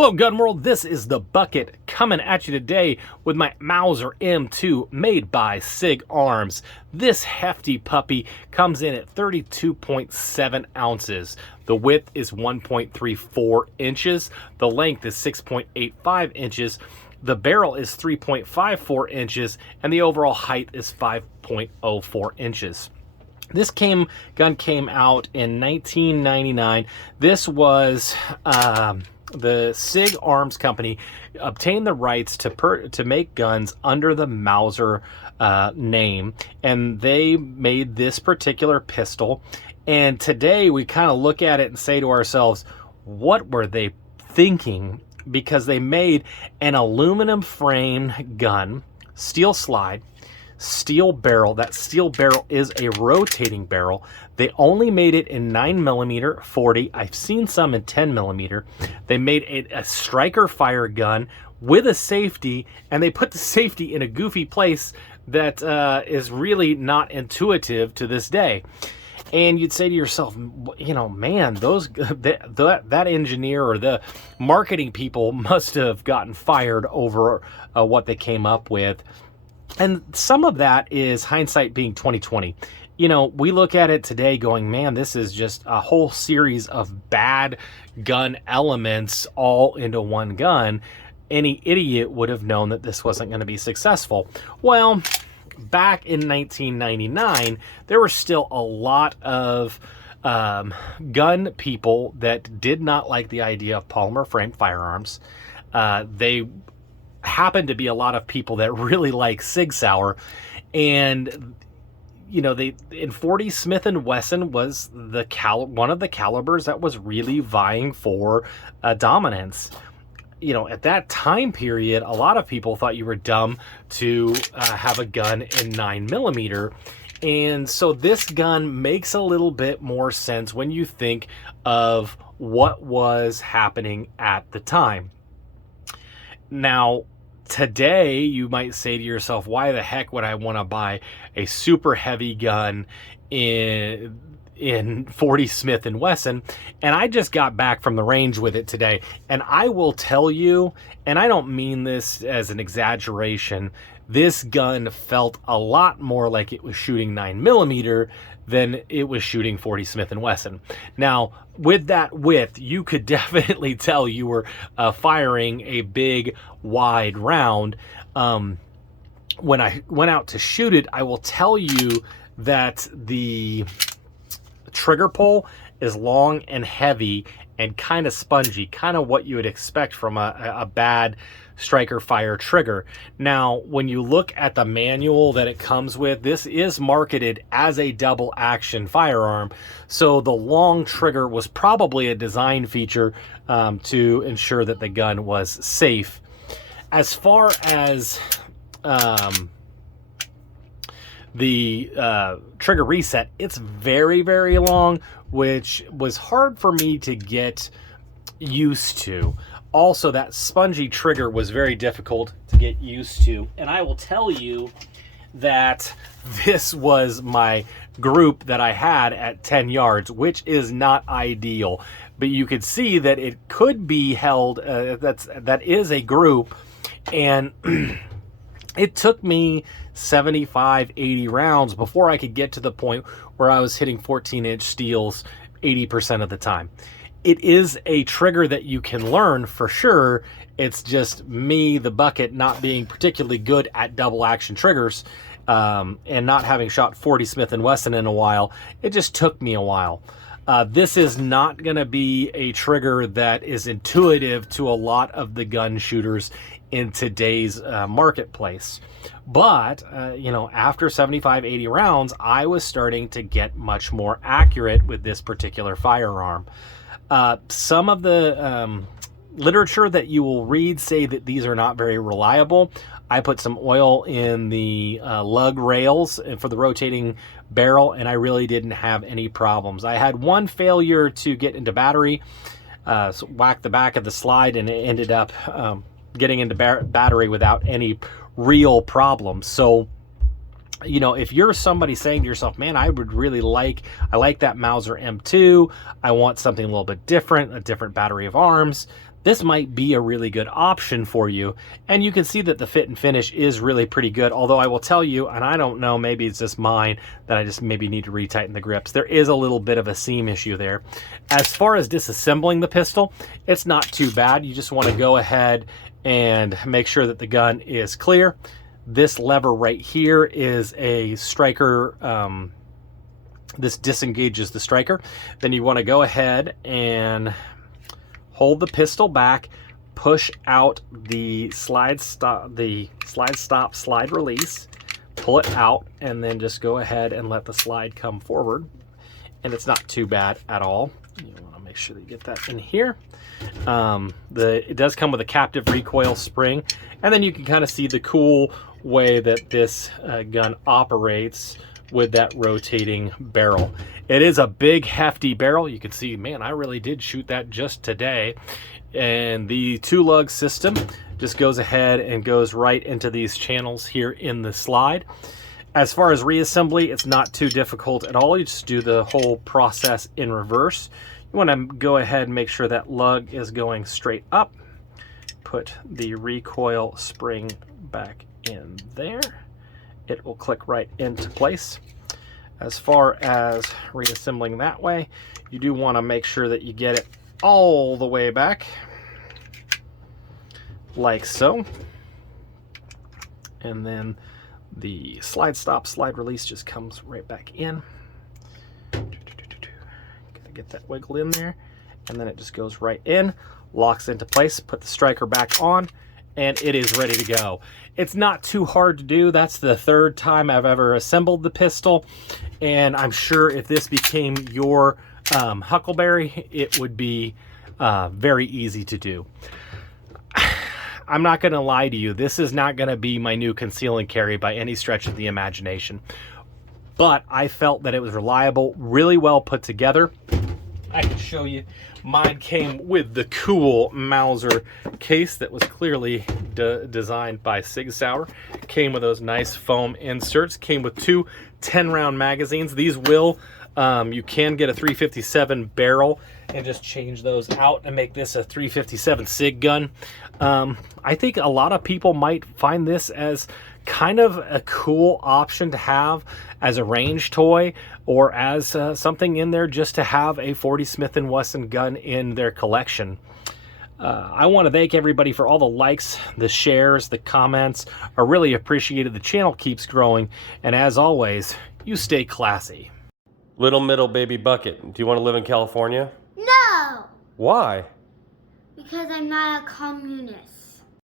Hello gun world, this is the Bucket coming at you today with my Mauser M2 made by Sig Arms. This hefty puppy comes in at 32.7 ounces. The width is 1.34 inches. The length is 6.85 inches. The barrel is 3.54 inches and the overall height is 5.04 inches. This gun came out in 1999. This was the Sig Arms company obtained the rights to make guns under the Mauser name, and they made this particular pistol. And today we kind of look at it and say to ourselves, what were they thinking? Because they made an aluminum frame gun, steel slide, steel barrel. That steel barrel is a rotating barrel. They only made it in 9mm 40. I've seen some in 10mm. They made a striker fire gun with a safety, and they put the safety in a goofy place that is really not intuitive to this day. And you'd say to yourself, you know, man, that engineer or the marketing people must have gotten fired over what they came up with. And some of that is hindsight being 2020. You know, we look at it today going, man, this is just a whole series of bad gun elements all into one gun. Any idiot would have known that this wasn't going to be successful. Well, back in 1999, there were still a lot of gun people that did not like the idea of polymer frame firearms. They happened to be a lot of people that really like Sig Sauer, and you know, in 40 Smith & Wesson was one of the calibers that was really vying for dominance. You know, at that time period, a lot of people thought you were dumb to have a gun in 9mm. And so this gun makes a little bit more sense when you think of what was happening at the time. Now, today, you might say to yourself, why the heck would I want to buy a super heavy gun in 40 Smith & Wesson? And I just got back from the range with it today. And I will tell you, and I don't mean this as an exaggeration, this gun felt a lot more like it was shooting 9mm than it was shooting 40 Smith & Wesson. Now, with that width, you could definitely tell you were firing a big, wide round. When I went out to shoot it, I will tell you that the trigger pull is long and heavy and kind of spongy, kind of what you would expect from a bad striker fire trigger. Now, when you look at the manual that it comes with, this is marketed as a double action firearm. So the long trigger was probably a design feature to ensure that the gun was safe. As far as the trigger reset, it's very, very long, which was hard for me to get used to. Also, that spongy trigger was very difficult to get used to. And I will tell you that this was my group that I had at 10 yards, which is not ideal. But you could see that it could be held, that is a group. And it took me 75, 80 rounds before I could get to the point where I was hitting 14-inch steels 80% of the time. It is a trigger that you can learn for sure. It's just me, the Bucket, not being particularly good at double action triggers and not having shot 40 Smith & Wesson in a while. It just took me a while. This is not going to be a trigger that is intuitive to a lot of the gun shooters in today's marketplace. But, you know, after 75, 80 rounds, I was starting to get much more accurate with this particular firearm. Some of the literature that you will read say that these are not very reliable. I put some oil in the lug rails for the rotating barrel, and I really didn't have any problems. I had one failure to get into battery, so whacked the back of the slide, and it ended up getting into battery without any real problems. So you know, if you're somebody saying to yourself, man, I like that Mauser M2, I want something a little bit different, a different battery of arms, this might be a really good option for you. And you can see that the fit and finish is really pretty good. Although I will tell you, and I don't know, maybe it's just mine, that I just maybe need to retighten the grips. There is a little bit of a seam issue there. As far as disassembling the pistol, it's not too bad. You just want to go ahead and make sure that the gun is clear. This lever right here is a striker. This disengages the striker. Then you want to go ahead and hold the pistol back, push out the slide stop, slide release, pull it out, and then just go ahead and let the slide come forward. And it's not too bad at all. You want to make sure that you get that in here. It does come with a captive recoil spring, and then you can kind of see the cool way that this gun operates with that rotating barrel. It is a big, hefty barrel. You can see, man, I really did shoot that just today. And the two-lug system just goes ahead and goes right into these channels here in the slide. As far as reassembly, it's not too difficult at all. You just do the whole process in reverse. You want to go ahead and make sure that lug is going straight up. Put the recoil spring back in there. It will click right into place. As far as reassembling that way, you do want to make sure that you get it all the way back, like so. And then the slide stop, slide release just comes right back in. Gotta get that wiggled in there, and then it just goes right in, locks into place. Put the striker back on, and it is ready to go. It's not too hard to do. That's the third time I've ever assembled the pistol, and I'm sure if this became your Huckleberry, it would be very easy to do. I'm not going to lie to you. This is not going to be my new conceal and carry by any stretch of the imagination, but I felt that it was reliable, really well put together. I can show you. Mine came with the cool Mauser case that was clearly designed by Sig Sauer. Came with those nice foam inserts. Came with two 10-round magazines. These will, you can get a 357 barrel and just change those out and make this a 357 Sig gun. I think a lot of people might find this as kind of a cool option to have as a range toy, or as something in there just to have a 40 Smith & Wesson gun in their collection. I want to thank everybody for all the likes, the shares, the comments. I really appreciate it. The channel keeps growing, and as always, you stay classy. Little middle baby bucket, do you want to live in California? No! Why? Because I'm not a communist.